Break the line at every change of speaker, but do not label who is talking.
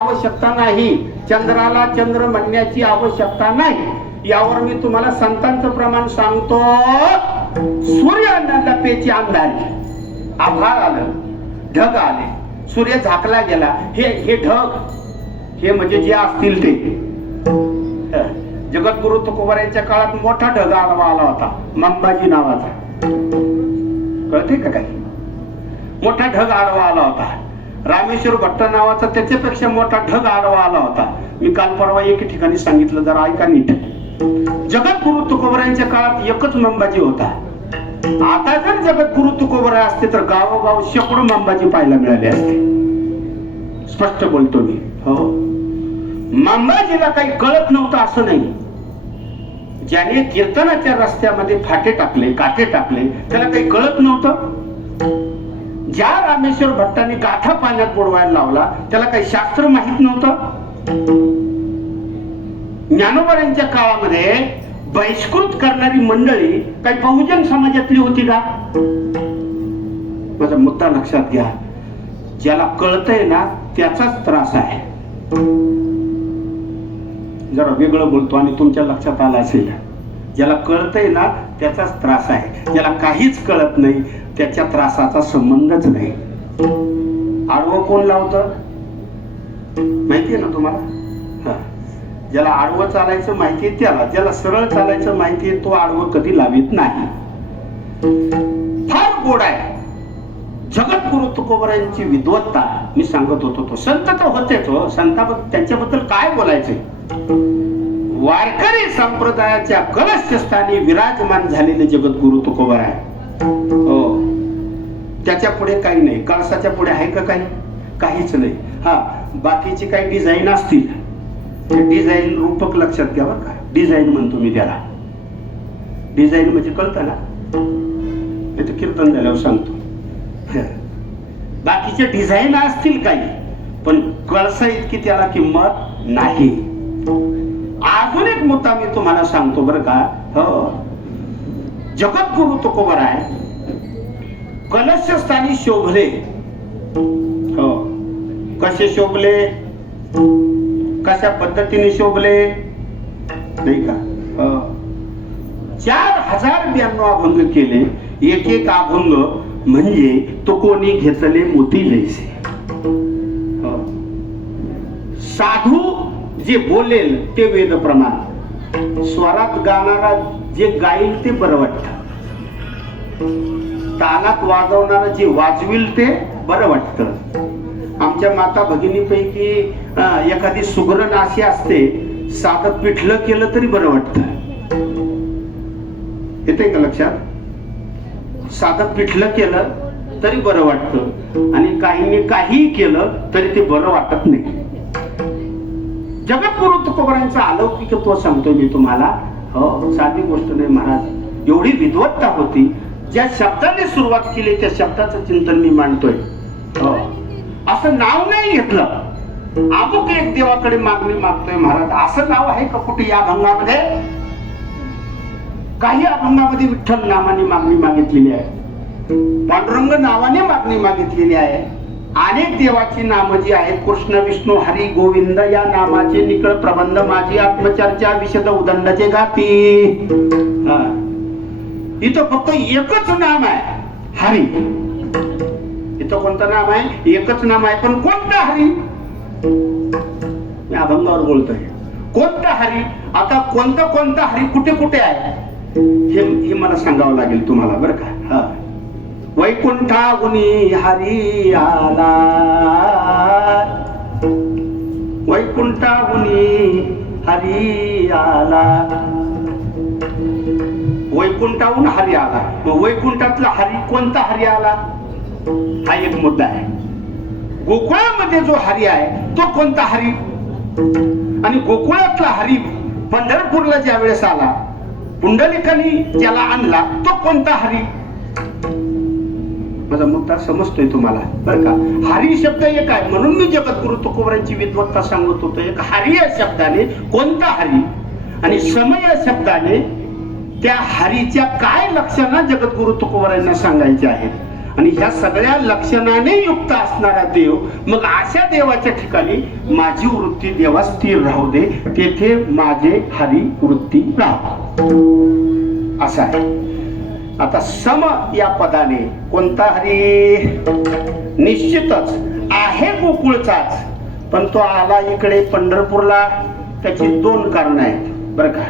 आवश्यकता नाही. चंद्राला चंद्र म्हणण्याची आवश्यकता नाही. यावर मी तुम्हाला संतांचं प्रमाण सांगतो. सूर्य पेची अंधारी. आभाळ आलं. ढग आले. सूर्य झाकला गेला. हे हे ढग हे म्हणजे जे असतील ते. जगद्गुरु तुकोबारांच्या काळात मोठा ढग आला आला होता. मंबाजी नावाचा. कळते का काही? मोठा ढग आडवा आला होता. रामेश्वर भट्ट नावाचा त्याच्यापेक्षा मोठा ढग आडवा आला होता. मी काल परवा एके ठिकाणी सांगितलं जरा ऐका नीट. जगद्गुरु तुकोबऱ्यांच्या काळात एकच मंबाजी होता. आता जर जगद्गुरु तुकोबरा असते तर गावोगाव शेकडो मंबाजी पाहायला मिळाले असते. स्पष्ट बोलतो मी. हो. मंबाजीला काही कळत नव्हतं असं नाही. ज्याने कीर्तनाच्या रस्त्यामध्ये फाटे टाकले काटे टाकले त्याला काही कळत नव्हतं? ज्या रामेश्वर भट्टाने गाथा पाण्यात बुडवायला लावला त्याला काही शास्त्र माहीत नव्हतं? ज्ञानोबा यांच्या काळामध्ये बहिष्कृत करणारी मंडळी काही बहुजन समाजातली होती का? माझा मुद्दा लक्षात घ्या. ज्याला कळतंय ना त्याचाच त्रास आहे. जरा वेगळं बोलतो आणि तुमच्या लक्षात आलं असेल. ज्याला कळतंय ना त्याचाच त्रास आहे. ज्याला काहीच कळत नाही त्याच्या त्रासाचा संबंधच नाही. आडवं कोण लावतं? माहितीये ना तुम्हाला? हा. ज्याला आडवं चालायचं माहितीये त्याला. ज्याला सरळ चालायचं माहिती आहे तो आडवं कधी लावित नाही. फार गोड आहे. जगद्गुरु तुकोबरायांची विद्वत्ता. मी सांगत होतो तो. संत तर होतेच हो. संताबद्दल त्यांच्याबद्दल काय बोलायचंय? वारकरी संप्रदायाच्या कलशस्थानी विराजमान झालेले जगद्गुरु तुकोबर आहे हो. त्याच्या पुढे काही नाही. कळसाच्या पुढे आहे का काही? काहीच नाही. हा बाकीचे काही डिझाईन असतील ते डिझाईन रूपक लक्षात घ्या बरं का. डिझाईन म्हणतो मी त्याला. डिझाईन म्हणजे कळतं ना मी तर कीर्तन झाल्यावर सांगतो. बाकीचे डिझाईन असतील काही पण कळसा इतकी त्याला किंमत नाही. मुद्दा मी तुम्हाला सांगतो बरं का? हो. जगद्गुरु तुकोबर आहे. कलशस्थानी शोभले. हो. कसे शोभले? कशा पद्धतीने शोभले? नाही का? हो. चार हजार ब्याण्णव अभंग केले. एक एक अभंग म्हणजे तो कोणी घेतले मोती लयसे हो. साधू जे बोलेल ते वेद प्रमाण. स्वरात गाणारा जे गाईल ते बरं वाटतं तानात वाजवणारा जे वाजविल ते बरं वाटत आमच्या माता भगिनीपैकी एखादी सुगरण अशी असते साधं पिठलं केलं तरी बरं वाटत येते का लक्षात? साधं पिठलं केलं तरी बरं वाटतं. आणि काहींनी काहीही केलं तरी ते बरं वाटत नाही. जगतगुरु तुकोबरांचा अलौकिकत्व सांगतोय मी तुम्हाला. हो साधी गोष्ट नाही महाराज. एवढी विद्वत्ता होती ज्या शब्दाने सुरुवात केली त्या शब्दाचं चिंतन मी मांडतोय. हो. असं नाव नाही घेतलं. अमुक एक देवाकडे मागणी मागतोय महाराज. असं नाव आहे का कुठे या अभंगामध्ये काही अभंगामध्ये विठ्ठल नावाने मागणी मागितलेली आहे. पांडुरंग नावाने मागणी मागितलेली आहे. अनेक देवाची नामं जी आहेत कृष्ण विष्णू हरी गोविंद या नामाचे निकळ प्रबंध माझी आत्मचर्चा विशद उदंडाचे गाती. इथं फक्त एकच नाम आहे हरी. इथं कोणतं नाम आहे? एकच नाम आहे पण कोणतं हरी? मी अभंगावर बोलतोय. कोणतं हरी? आता कोणतं कोणतं हरी कुठे कुठे आहे? हे हे मला सांगावं लागेल तुम्हाला बरं का? हा. वैकुंठाहुनी हरी आला. वैकुंठाहुनी हरी आला. वैकुंठाहून हरी आला. मग वैकुंठातला हरी कोणता हरी आला? हा एक मुद्दा आहे. गोकुळामध्ये जो हरी आहे तो कोणता हरी? आणि गोकुळातला हरी पंढरपूरला ज्या वेळेस आला पुंडलिकानी ज्याला आणला तो कोणता हरी? माझा मुद्दा समजतोय तुम्हाला बरं का? हरी शब्द एक आहे. म्हणून मी जगद्गुरु तुकोबरांची विद्वत्ता सांगत होतो. एक हरी या शब्दाने कोणता हरी? आणि समय या शब्दाने त्या हरीच्या काय लक्षणं जगद्गुरु तुकोबरांना सांगायचे आहेत? आणि ह्या सगळ्या लक्षणाने युक्त असणारा देव मग अशा देवाच्या ठिकाणी माझी वृत्ती देवा स्थिर राहू दे तेथे माझे हरी वृत्ती राहा असा आहे. आता सम या पदाने कोणता हरी निश्चितच आहे गोकुळचाच. पण तो आला इकडे पंढरपूरला. त्याची दोन कारण आहेत. बरं का?